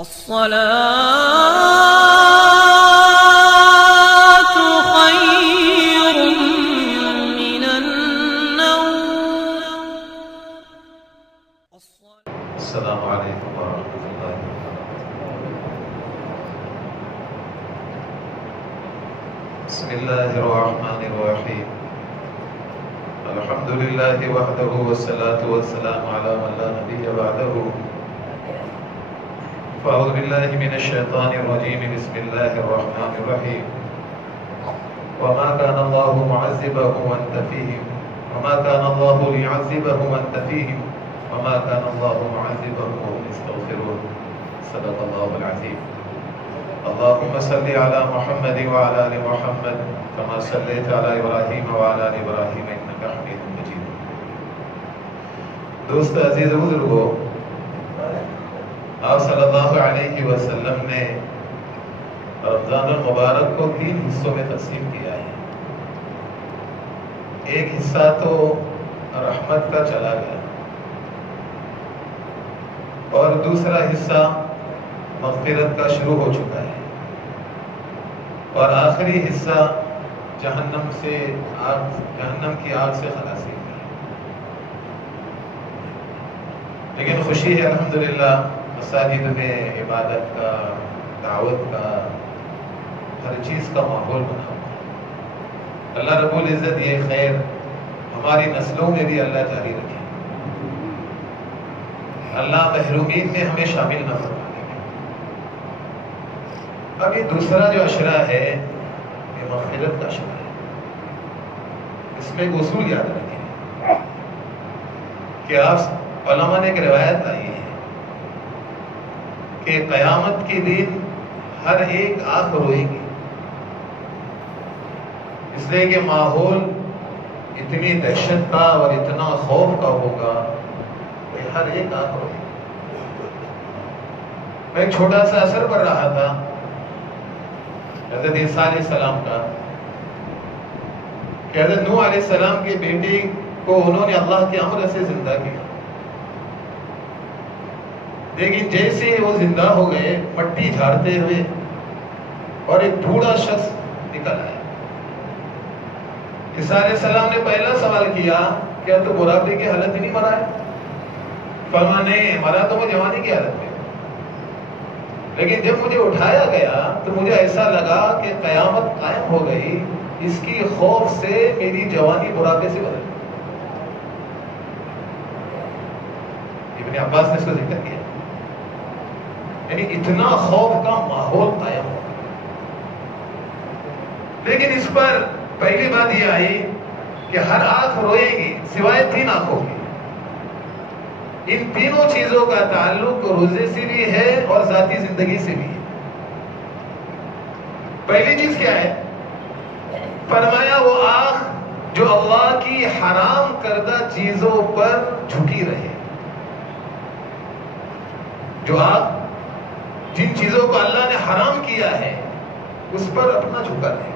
الصلاة خير من النوم. السلام عليكم ورحمة الله وبركاته. بسم الله الرحمن الرحيم. الحمد لله وحده والصلاة والسلام على من لا نبي بعده. فأعوذ بالله من الشيطان الرجيم. بسم الله الرحمن الرحيم. وما كان الله معذبهم وأنت فيهم وما كان الله ليعذبهم وأنت فيهم وما كان الله معذبهم وهم يستغفرون. صدق الله العظيم. اللهم صل على محمد وعلى آل محمد كما صليت على إبراهيم وعلى آل إبراهيم إنك حميد مجيد. دوست عزیز بزرگو، آپ صلی اللہ علیہ وسلم نے رمضان المبارک کو 3 حصوں میں تقسیم کیا ہے. ایک حصہ تو رحمت کا چلا گیا اور دوسرا حصہ مغفرت کا شروع ہو چکا ہے اور آخری حصہ جہنم کی آگ سے خلاصی کا ہے. لیکن خوشی ہے الحمدللہ مساجد میں عبادت کا، دعوت کا، ہر چیز کا ماحول بنا ہوا ہے. اللہ رب العزت یہ خیر ہماری نسلوں میں بھی اللہ جاری رکھے. اللہ محرومین میں ہمیں شامل نہ فرمائے. اب یہ دوسرا جو عشرہ ہے یہ مغفرت کا عشرہ ہے. اس میں ایک اصول یاد رکھیں کہ آپ علماء نے ایک روایت لائی ہے کہ قیامت کے دن ہر ایک آنکھ روئے گی، اس لیے کہ ماحول اتنی دہشت کا اور اتنا خوف کا ہوگا کہ ہر ایک آنکھ روئے گی. میں ایک چھوٹا سا اثر پڑھ رہا تھا حضرت عیسیٰ علیہ السلام کا کہ حضرت نوح علیہ السلام کے بیٹے کو انہوں نے اللہ کے امر سے زندہ کیا، لیکن جیسے وہ زندہ ہو گئے مٹی جھاڑتے ہوئے اور ایک بوڑھا شخص نکل آیا. عیسیٰ علیہ السلام نے پہلا سوال کیا کیا تو بڑھاپے کی حالت ہی نہیں مرا ہے؟ فرمایا نہیں، مرا تو میں جوانی کی حالت میں، لیکن جب مجھے اٹھایا گیا تو مجھے ایسا لگا کہ قیامت قائم ہو گئی، اس کی خوف سے میری جوانی بڑھاپے سے بدل گئی. ابن عباس نے اس کو ذکر کیا، یعنی اتنا خوف کا ماحول قائم ہو. لیکن اس پر پہلی بات یہ آئی کہ ہر آنکھ روئے گی سوائے 3 آنکھوں کی. ان تینوں چیزوں کا تعلق روزے سے بھی ہے اور ذاتی زندگی سے بھی ہے. پہلی چیز کیا ہے؟ فرمایا وہ آنکھ جو اللہ کی حرام کردہ چیزوں پر جھکی رہے. جو آنکھ جن چیزوں کو اللہ نے حرام کیا ہے اس پر اپنا جھکا رہے.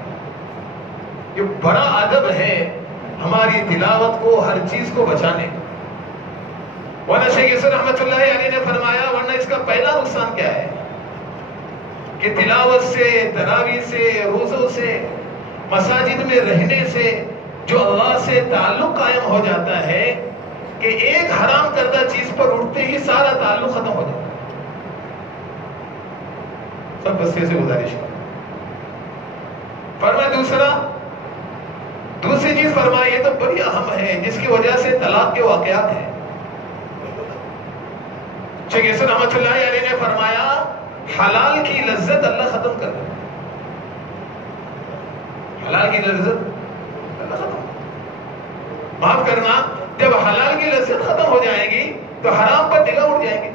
یہ بڑا ادب ہے ہماری تلاوت کو ہر چیز کو بچانے کا. ورنہ شیخ یسر رحمت اللہ علیہ نے فرمایا ورنہ اس کا پہلا نقصان کیا ہے کہ تلاوت سے، تراویح سے، روزوں سے، مساجد میں رہنے سے جو اللہ سے تعلق قائم ہو جاتا ہے کہ ایک حرام کردہ چیز پر اٹھتے ہی سارا تعلق ختم ہو جاتا ہے. سب بسیے سے گزارش کریں. فرمایا دوسری چیز فرمایا یہ تو بڑی اہم ہے جس کی وجہ سے طلاق کے واقعات ہیں. شیخ یسر رحمت اللہ علیہ نے فرمایا حلال کی لذت اللہ ختم کر دے. حلال کی لذت اللہ ختم. معاف کرنا، جب حلال کی لذت ختم ہو جائے گی تو حرام پر نگاہ اٹھ جائے گی،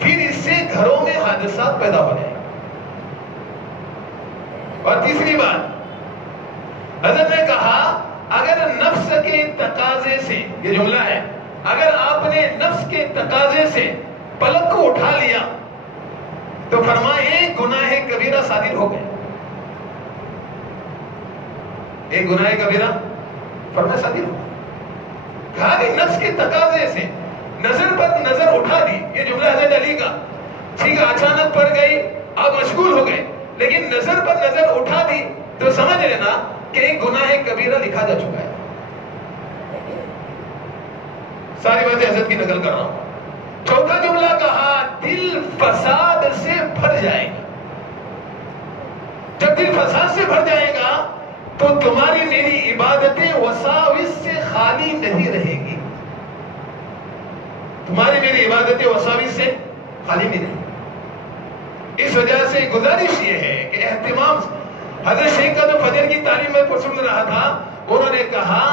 پھر اس سے گھروں میں حادثات پیدا ہو جائیں گے. اور تیسری بات حضرت نے کہا اگر نفس کے تقاضے سے، یہ جملہ ہے، اگر آپ نے نفس کے تقاضے سے پلک کو اٹھا لیا تو فرمایا ایک گناہ کبیرہ صادر ہو گیا. ایک گناہ کبیرہ فرمایا صادر ہو گیا. کہا کہ نفس کے تقاضے سے نظر پر نظر اٹھا دی، یہ جملہ حضرت علی کا، ٹھیک ہے اچانک پڑ گئی آپ مشغول ہو گئے لیکن نظر پر نظر اٹھا دی تو سمجھ لینا کہ ایک گناہ کبیرہ لکھا جا چکا ہے. ساری باتیں حضرت کی نقل کر رہا ہوں. چوتھا جملہ کہا دل فساد سے بھر جائے گا. جب دل فساد سے بھر جائے گا تو تمہاری میری عبادتیں وساوس سے خالی نہیں رہے گی. تمہاری میری عبادتیں وساوس سے خالی نہیں رہے گی. اس وجہ سے گزارش یہ ہے کہ اہتمام. حضرت شیخ کا جو فجر کی تعلیم میں سن رہا تھا انہوں نے کہا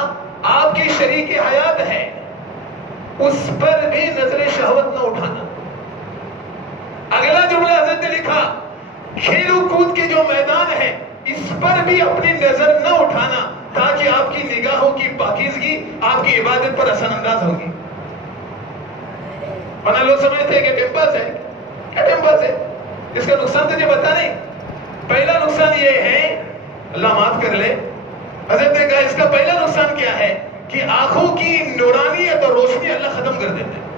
آپ کی شریک حیات ہے اس پر بھی نظر شہوت نہ اٹھانا. اگلا جملہ حضرت نے لکھا کھیل و کود کے جو میدان ہے اس پر بھی اپنی نظر نہ اٹھانا تاکہ آپ کی نگاہوں کی پاکیزگی آپ کی عبادت پر اثر انداز ہوگی. ورنہ لوگ سمجھتے ہیں کہ ٹائم پاس ہے. کیا ٹائم پاس ہے؟ اس کا نقصان تجھے پتا نہیں. پہلا نقصان یہ ہے اللہ معاف کر لے حضرت نے کہا اس کا پہلا نقصان کیا ہے کہ آنکھوں کی نورانیت اور روشنی اللہ ختم کر دیتے ہیں.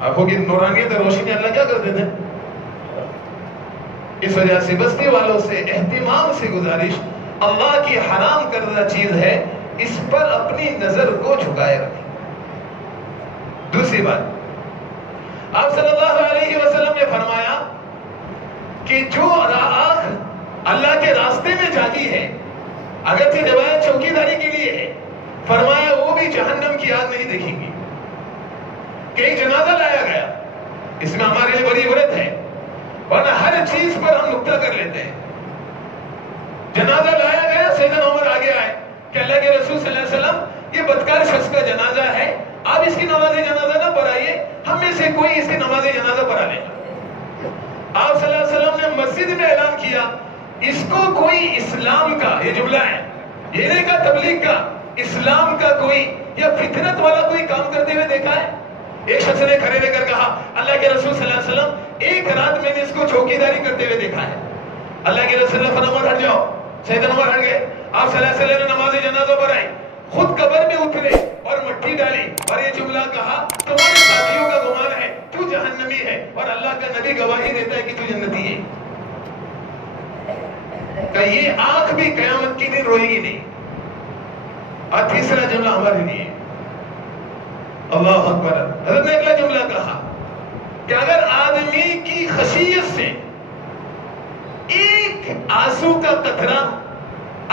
آنکھوں کی نورانیت اور روشنی اللہ کیا کر دیتے ہیں. اس وجہ سے بستی والوں سے اہتمام سے گزارش اللہ کی حرام کردہ چیز ہے اس پر اپنی نظر کو جھکائے رکھیں. دوسری بات آپ صلی اللہ علیہ وسلم نے فرمایا کہ جو آنکھ اللہ کے راستے میں جاگی ہے اگرچہ روایت چوکیداری کے لیے ہے فرمایا وہ بھی جہنم کی آگ نہیں دیکھیں گی. کہ ایک جنازہ لایا گیا اس میں ہمارے لیے بڑی عبرت ہے ورنہ ہر چیز پر ہم نقطہ کر لیتے ہیں. جنازہ لایا گیا سیدنا عمر آگے آئے کہ اللہ کے رسول صلی اللہ علیہ وسلم یہ بدکار شخص کا جنازہ ہے آپ اس کی نماز جنازہ نہ پڑھائیے ہم میں سے کوئی اس کی نماز جنازہ پڑھا لے گا. آپ صلی اللہ علیہ وسلم نے مسجد میں اعلان کیا اس کو کوئی اسلام کا یہ جملہ ہے یہ نہیں کہا تبلیغ کا اسلام کا کوئی یا فطرت والا کوئی کام کرتے ہوئے دیکھا ہے. ایک شخص نے کھڑے رہ کر کہا اللہ کے رسول صلی اللہ علیہ وسلم ایک رات میں نے اس کو چوکیداری کرتے ہوئے دیکھا ہے. اللہ کے رسول نے فرمایا ہٹ جاؤ. سیدنا عمر ہٹ گئے. آپ صلی اللہ علیہ وسلم نے نماز جنازہ پڑھائی خود قبر میں اترے اور مٹی ڈالی اور یہ جملہ کہا تمہارے ساتھیوں کا گمان ہے تو جہنمی ہے اور اللہ کا نبی گواہی دیتا ہے کہ تو جنتی ہے. کہ یہ آنکھ بھی قیامت کی دن روئے گی نہیں. اور تیسرا جملہ ہمارے لیے اللہ اکبر. حضرت نے اگلا جملہ کہا کہ اگر آدمی کی خشیت سے ایک آنسو کا قطرہ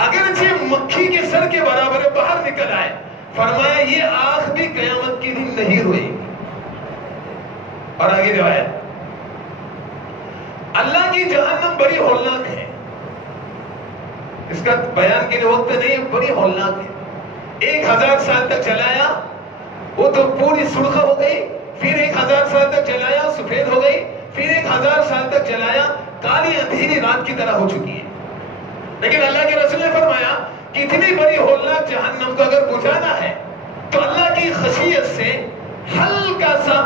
اگرچہ مکھی کے سر کے برابر باہر نکل آئے فرمایا یہ آنکھ بھی قیامت کی دن نہیں روئے گی. اور آگے روایت اللہ کی جہنم بڑی ہولناک ہے. اس کا بیان کے لیے وقت نہیں بڑی ہولناک ہے. 1000 سال تک چلایا وہ تو پوری سرخ ہو گئی پھر 1000 سال تک چلایا سفید ہو گئی پھر 1000 سال تک چلایا کالی اندھیری رات کی طرح ہو چکی ہے. لیکن اللہ کے رسول نے فرمایا کہ اتنی بڑی ہولناک جہنم کو اگر بجھانا ہے تو اللہ کی خشیت سے ہلکا سا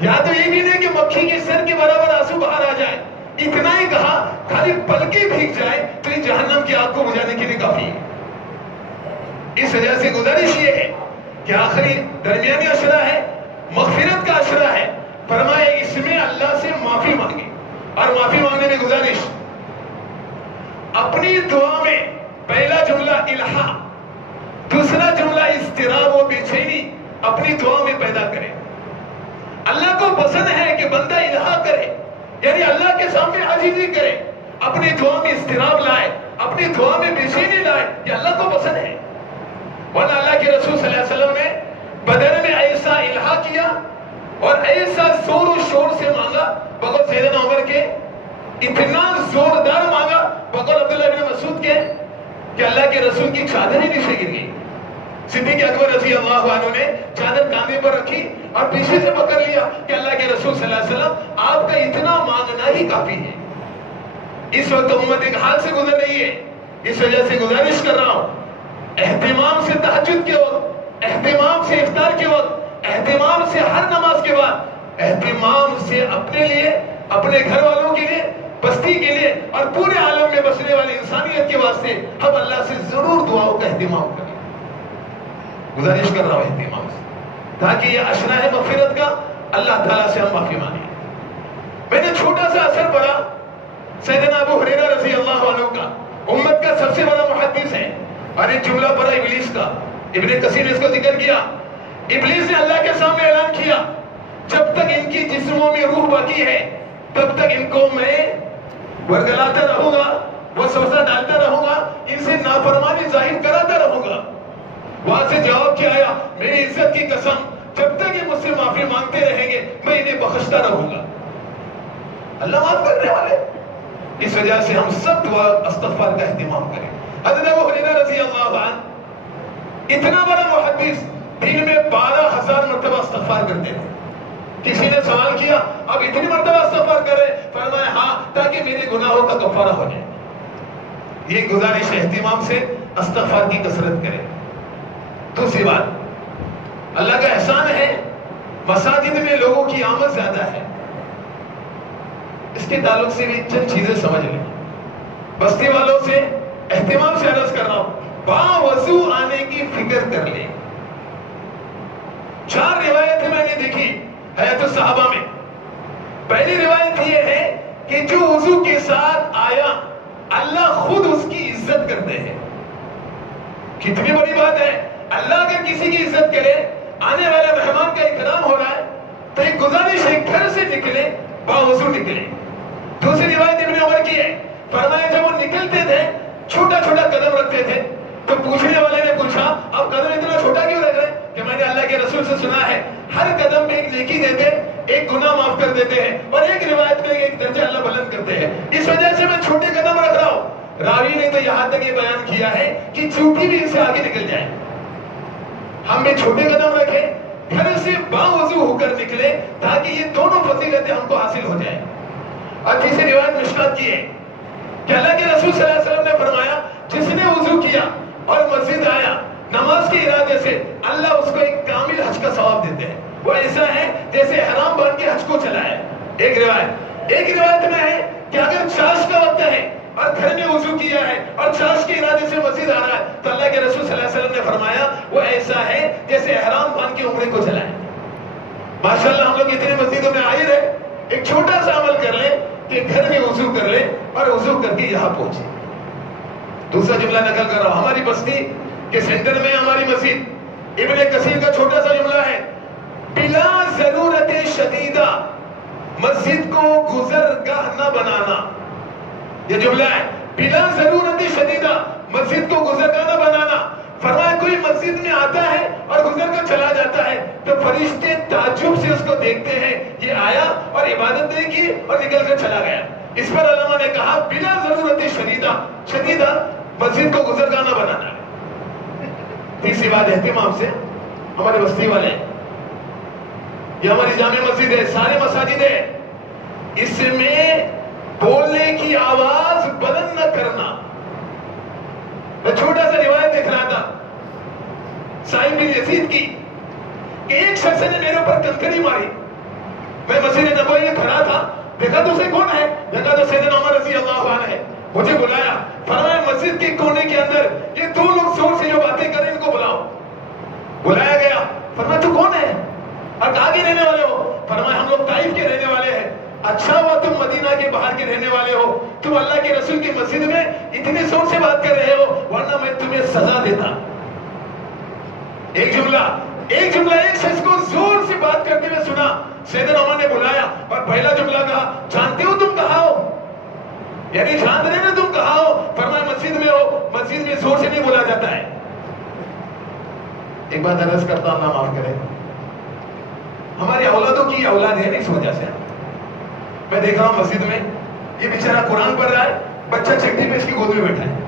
یا تو یہ بھی نہیں کہ مکھی کے سر کے برابر آنسو باہر آ جائے اتنا ہی کہا خالی پلکیں بھیگ جائے تو یہ جہنم کی آگ کو بجھانے کے لیے کافی ہے. اس وجہ سے گزارش یہ ہے کہ آخری درمیانی عشرہ ہے مغفرت کا عشرہ ہے فرمایا اس میں اللہ سے معافی مانگے اور معافی مانگنے میں گزارش اپنی دعا میں پہلا جملہ الہا دوسرا جملہ اضطراب و بے چینی اپنی دعا میں پیدا کرے. اللہ کو پسند ہے کہ بندہ الہا کرے یعنی اللہ کے سامنے عاجزی کرے اپنی دعا میں اضطراب لائے اپنی دعا میں بے چینی لائے یہ اللہ کو پسند ہے. ورنہ اللہ کے رسول صلی اللہ علیہ وسلم نے بدر میں ایسا الہا کیا اور ایسا زور و شور سے مانگا بقول سیدنا عمر کے اتنا زوردار مانگا بقول عبداللہ بن مسعود کے کہ اللہ کے رسول کی چادر ہی نیچے گر گئی. صدیق اکبر رضی اللہ عنہ نے چادر کاندھے پر رکھی اور پیچھے سے پکڑ لیا کہ اللہ کے رسول صلی اللہ علیہ وسلم آپ کا اتنا مانگنا ہی کافی ہے. اس وقت امت ایک حال سے گزر رہی ہے. اس وجہ سے گزارش کر رہا ہوں اہتمام سے تہجد کے وقت اہتمام سے افطار کے وقت اہتمام سے ہر نماز کے بعد اہتمام سے اپنے لیے اپنے گھر والوں کے لیے بستی کے لیے اور پورے عالم میں بسنے والی انسانیت کے واسطے ہم اللہ سے ضرور دعاؤں کا اہتمام کریں. گزارش کر رہا ہوں اہتمام سے تاکہ یہ عشرہ ہے مغفرت کا اللہ تعالیٰ سے ہم معافی مانگیں. میں نے چھوٹا سا اثر پڑھا سیدنا ابو ہریرہ رضی اللہ عنہ کا، امت کا سب سے بڑا محدث ہے، اور ایک جملہ پڑھا ابلیس کا. ابن کثیر نے اس کو ذکر کیا. ابلیس نے اللہ کے سامنے اعلان کیا جب تک ان کی جسموں میں روح باقی ہے تب تک ان کو میں ورگلاتا رہوں گا، وسوسہ ڈالتا رہوں گا، ان سے نافرمانی ظاہر کراتا رہوں گا. وہاں سے جواب کیا آیا؟ میری عزت کی قسم جب تک یہ مجھ سے معافی مانگتے رہیں گے میں انہیں بخشتا رہوں گا. اللہ معاف کرنے والے. اس وجہ سے ہم سب دعا استغفار کا اہتمام کریں. حضرت ابو ہریرہ رضی اللہ عنہ اتنا بڑا محدث دن میں 12,000 مرتبہ استغفار کرتے تھے. کسی نے سوال کیا اب اتنی مرتبہ استغفار کرے؟ فرمایا ہاں تاکہ میرے گناہوں کا کفارہ ہو جائے. یہ گزارش اہتمام سے استغفار کی کثرت کریں. دوسری بات، اللہ کا احسان ہے مساجد میں لوگوں کی آمد زیادہ ہے. اس کے تعلق سے بھی چند چیزیں سمجھ لیں. بستی والوں سے اہتمام سے عرض کر رہا ہوں، باوضو آنے کی فکر کر لیں. 4 روایتیں میں نے دیکھی حیات الصحابہ میں. پہلی روایت یہ ہے کہ جو وضو کے ساتھ آیا اللہ خود اس کی عزت کرتے ہیں. کتنی بڑی بات ہے. اللہ اگر کسی کی عزت کرے، آنے والے مہمان کا اکرام ہو رہا ہے تو ایک گزارش ہے گھر سے نکلے باوضو نکلے. دوسری روایت ابن عمر کی ہے، فرمایا جب وہ نکلتے تھے چھوٹا چھوٹا قدم رکھتے تھے تو پوچھنے والے نے پوچھا اب قدم اتنا چھوٹا کیوں رکھ رہے؟ کہ میں نے اللہ کے رسول سے سنا ہے ہر قدم میں ایک نیکی دیتے، ایک گناہ معاف کر دیتے ہیں، اور ایک روایت میں ایک درجہ اللہ بلند کرتے ہیں. اس وجہ سے میں چھوٹے قدم رکھ رہا ہوں. راوی نے تو یہاں تک یہ بیان کیا ہے کہ چوٹی بھی ان سے آگے نکل جائے. ہم بھی چھوٹے قدم رکھیں، گھر سے باوضو ہو کر نکلے تاکہ یہ دونوں فضیلتیں ہم کو حاصل ہو جائیں. اور تیسری روایت مشکات کی ہے کہ اللہ کے رسول صلی اللہ علیہ وسلم نے فرمایا جس نے وضو کیا اور مسجد آیا نماز کے ارادے سے اللہ اس کو ایک کامل حج کا ثواب دیتے ہیں. وہ ایسا ہے جیسے احرام باندھ کے حج کو چلا ہے. ایک روایت میں ہے کہ اگر چاش کا وقت ہے اور گھر میں وضو کیا ہے اور چاش کے ارادے سے مسجد آ رہا ہے تو اللہ کے رسول صلی اللہ علیہ وسلم نے فرمایا وہ ایسا ہے جیسے احرام باندھ کے عمرے کو چلا ہے. ماشاءاللہ ہم لوگ اتنے مسجدوں میں آئے رہے، ایک چھوٹا سا عمل کر لیں کہ گھر میں وضو کر لیں اور وضو کر کے یہاں پہنچے. دوسرا جملہ نقل کر رہا ہوں. ہماری بستی کے سینٹر میں ہماری مسجد، ابن کثیر کا چھوٹا سا جملہ ہے، بلا ضرورت شدیدہ مسجد کو گزرگاہ نہ بنانا. یہ جملہ ہے، بلا ضرورت شدیدہ مسجد کو گزرگاہ نہ بنانا. فرمایا کوئی مسجد میں آتا ہے اور گزر کر چلا جاتا ہے تو فرشتے تعجب سے اس کو دیکھتے ہیں، یہ آیا اور عبادت نہیں کی اور نکل کر چلا گیا. اس پر علماء نے کہا بلا ضرورت شدیدہ مسجد کو گزرگاہ نہ بنانا. تیسری بات اہتمام سے، ہمارے بستی والے، یہ ہماری جامع مسجد ہے، سارے مساجد ہے، اس میں بولنے کی آواز بلند نہ کرنا. میں چھوٹا سا روایت دیکھ رہا تھا سعید بن یزید کی کہ ایک شخص نے میرے اوپر کنکری ماری. میں مسجد نبوی میں کھڑا تھا، دیکھا تو اسے کون ہے؟ دیکھا تو سیدنا عمر رضی اللہ عنہ ہے. مجھے بلایا، فرمایا مسجد کے کونے کے اندر یہ 2 لوگ زور سے جو باتیں کریں ان کو بلاؤ. بلایا گیا، فرمایا تو کون ہے اور کہاں کے رہنے والے ہو؟ فرمایا ہم لوگ طائف کے رہنے والے ہیں. اچھا ہوا تم مدینہ کے باہر کے رہنے والے ہو، تم اللہ کے رسول کی مسجد میں اتنی زور سے بات کر رہے ہو ورنہ میں تمہیں سزا دیتا. ایک جملہ ایک شخص کو زور سے بات کرتے ہوئے سنا. سیدنا عمر نے بلایا اور پہلا جملہ کہا جانتے ہو تم کہاں ہو؟ یعنی جان رہے نا تم کہاں ہو؟ فرمایا مسجد میں ہو. مسجد میں زور سے نہیں بولا جاتا ہے. ایک بات عرض کرتا ہوں، اللہ معاف کرے، ہماری اولادوں کی اولاد ہے اس وجہ سے. میں دیکھ رہا ہوں مسجد میں یہ بیچارہ قرآن پڑھ رہا ہے، بچہ چٹی پہ اس کی گود میں بیٹھا ہے.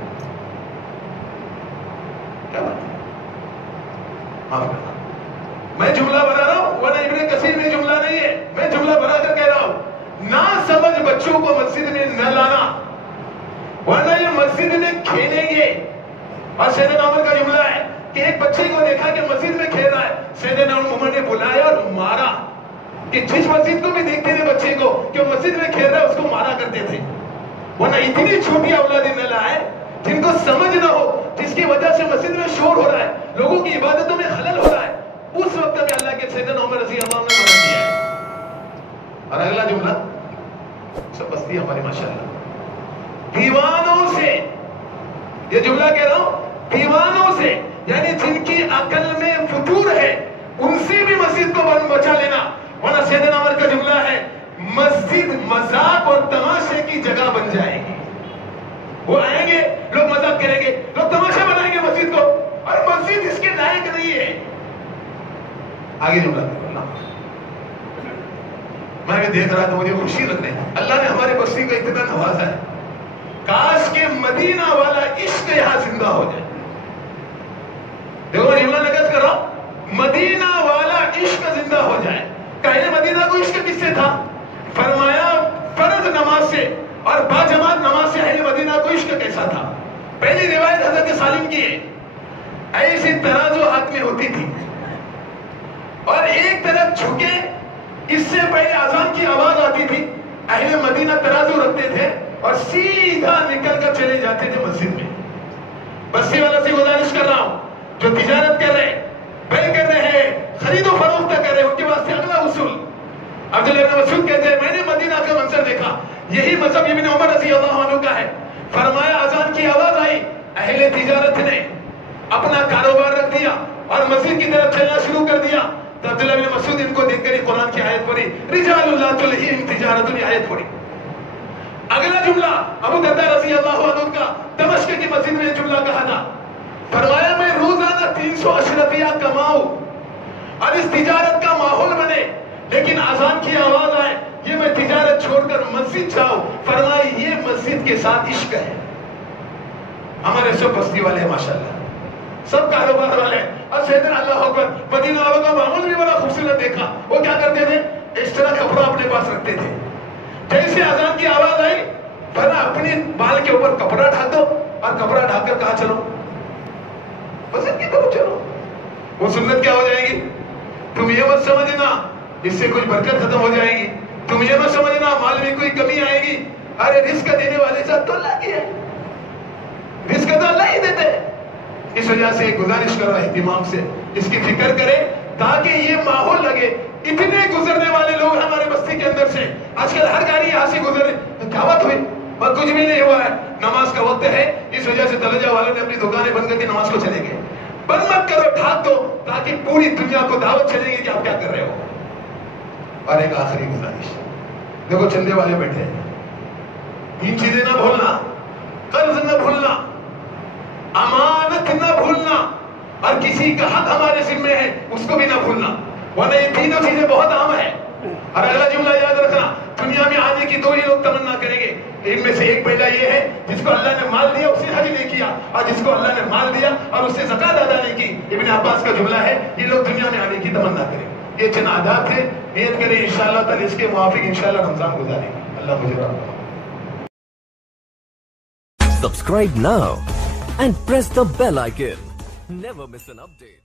کیا بات ہے؟ معاف کرنا، میں جملہ بنا رہا ہوں ورنہ ابن کثیر میں جملہ نہیں ہے، میں جملہ بنا کر کہہ رہا ہوں نہ سمجھ بچوں کو مسجد میں نہ لانا ورنہ یہ مسجد میں کھیلیں گے. اور سیدنا عمر کا جملہ ہے کہ ایک بچے کو دیکھا کہ مسجد میں کھیل رہا ہے، سیدنا عمر نے بلایا اور مارا. کہ جس مسجد کو بھی دیکھتے تھے بچے کو کہ وہ مسجد میں کھیل رہا ہے اس کو مارا کرتے تھے. ورنہ اتنی چھوٹی اولاد نہ لائے جن کو سمجھ نہ ہو، جس کی وجہ سے مسجد میں شور ہو رہا ہے، لوگوں کی عبادتوں میں خلل ہو رہا ہے. اس وقت میں اللہ کے سیدنا عمر رضی اللہ عنہ نے منع کیا ہے. اور اگلا جملہ سب بستی ہماری ماشاءاللہ دیوانوں سے، یہ جملہ کہہ رہا ہوں دیوانوں سے، یعنی جن کی عقل میں فتور ہے ان سے بھی مسجد کو بچا لینا، ورنہ سیدنا عمر کا جملہ ہے مسجد مذاق اور تماشے کی جگہ بن جائے گی. وہ آئیں گے لوگ مذاق کریں گے، لوگ تماشا بنائیں گے مسجد کو، اور مسجد اس کے لائق نہیں ہے. آگے جملہ میں بھی دیکھ رہا تھا، مجھے خوشی لگ رہی ہے اللہ نے ہمارے بستی کو اتنا نوازا ہے. کاش کہ مدینہ والا عشق یہاں زندہ ہو جائے. دیکھو میں جملہ نقل کر رہا ہوں، مدینہ والا عشق زندہ ہو جائے. کہنے مدینہ کو عشق کس سے تھا؟ فرمایا فرض نماز سے اور باجماعت نماز سے اہل مدینہ کو عشق کیسا تھا. پہلی روایت حضرت سالم کی ہے، ایسی ترازو ہاتھ میں ہوتی تھی اور ایک طرف جھکے، اس سے پہلے اذان کی آواز آتی تھی، اہل مدینہ ترازو رکھتے تھے اور سیدھا نکل کر چلے جاتے تھے مسجد میں. بستی والا سے گزارش کر رہا ہوں جو تجارت کر رہے، بے کر رہے ہیں، خرید و فروخت کر رہے، ان کے واسطے اگلا اصول. عبداللہ ابن مسعود کہتے ہیں میں نے مدینہ کا منظر دیکھا، یہی مذہب ابن عمر رضی اللہ عنہ کا ہے. فرمایا اذان کی آواز آئی، اہل تجارت نے اپنا کاروبار رکھ دیا اور مسجد کی طرف چلنا شروع کر دیا. تو عبداللہ ابن مسعود ان کو دیکھ کر قرآن کی آیت پڑھی، رجال لا تلہیہم تجارت، یہ آیت پڑھی. اگلا جملہ ابو درداء رضی اللہ عنہ کا دمشق کی مسجد میں جملہ کہا تھا. فرمایا میں روزانہ 300 اشرفیہ کماؤں اور اس تجارت کا ماحول بنے، لیکن اذان کی آواز آئے یہ میں تجارت چھوڑ کر مسجد جاؤں. فرمایا یہ مسجد کے ساتھ عشق ہے. ہمارے سب بستی والے ہیں ماشاءاللہ، سب کاروبار والے. اور سیدنا اللہ اکبر، مدینہ والوں کا ماحول بھی بڑا خوبصورت دیکھا. وہ کیا کرتے تھے؟ اس طرح کپڑا اپنے پاس رکھتے تھے. جیسے اذان کی آواز آئی فرمایا اپنے بال کے اوپر کپڑا ڈھک دو اور کپڑا ڈھک کر کہاں چلو؟ مسجد کی طرف چلو. وہ سنت کیا ہو جائے گی؟ تم یہ مت سمجھنا اس سے کچھ برکت ختم ہو جائے گی، تم یہ مت سمجھنا مال میں کوئی کمی آئے گی. ارے رزق دینے والے ساتھ تو اللہ کی ہے، رزق تو اللہ ہی دیتے. اس وجہ سے گزارش کرو اہتمام سے اس کی فکر کرے تاکہ یہ ماحول لگے. اتنے گزرنے والے لوگ ہمارے بستی کے اندر سے، آج کل ہر گاڑی یہاں سے گزرے، دعوت ہوئی اور کچھ بھی نہیں ہوا ہے. نماز کا وقت ہے، اس وجہ سے دلجہ والوں نے اپنی دکانیں بند کر کے نماز کو چلے گئے. بند مت کرو، ڈھانپ دو تاکہ پوری دنیا کو دعوت چلے گی کہ آپ کیا کر رہے ہو. اور ایک آخری گزارش، دیکھو چندے والے بیٹھے ہیں، 3 چیزیں نہ بھولنا، قرض نہ بھولنا، امانت نہ بھولنا، اور کسی کا حق ہمارے ذمہ ہے اس کو بھی نہ بھولنا، ورنہ یہ تینوں چیزیں بہت عام ہیں. اور اگلا جملہ یاد رکھنا، دنیا میں آنے کی 2 ہی لوگ تمنا کریں گے. ان میں سے ایک پہلا یہ ہے جس کو اللہ نے مال دیا اسے حج نہیں کیا، اور جس کو اللہ نے مال دیا اور اس سے زکات ادا نہیں کی. ابن عباس کا جملہ ہے یہ لوگ دنیا میں آنے کی تمنا کریں. یہ چند عادات ہے، نیت کریں انشاءاللہ تعالی اس کے موافق انشاءاللہ رمضان گزاریں گے. اللہ مجھے رحم. Subscribe now and press the bell icon. Never miss an update.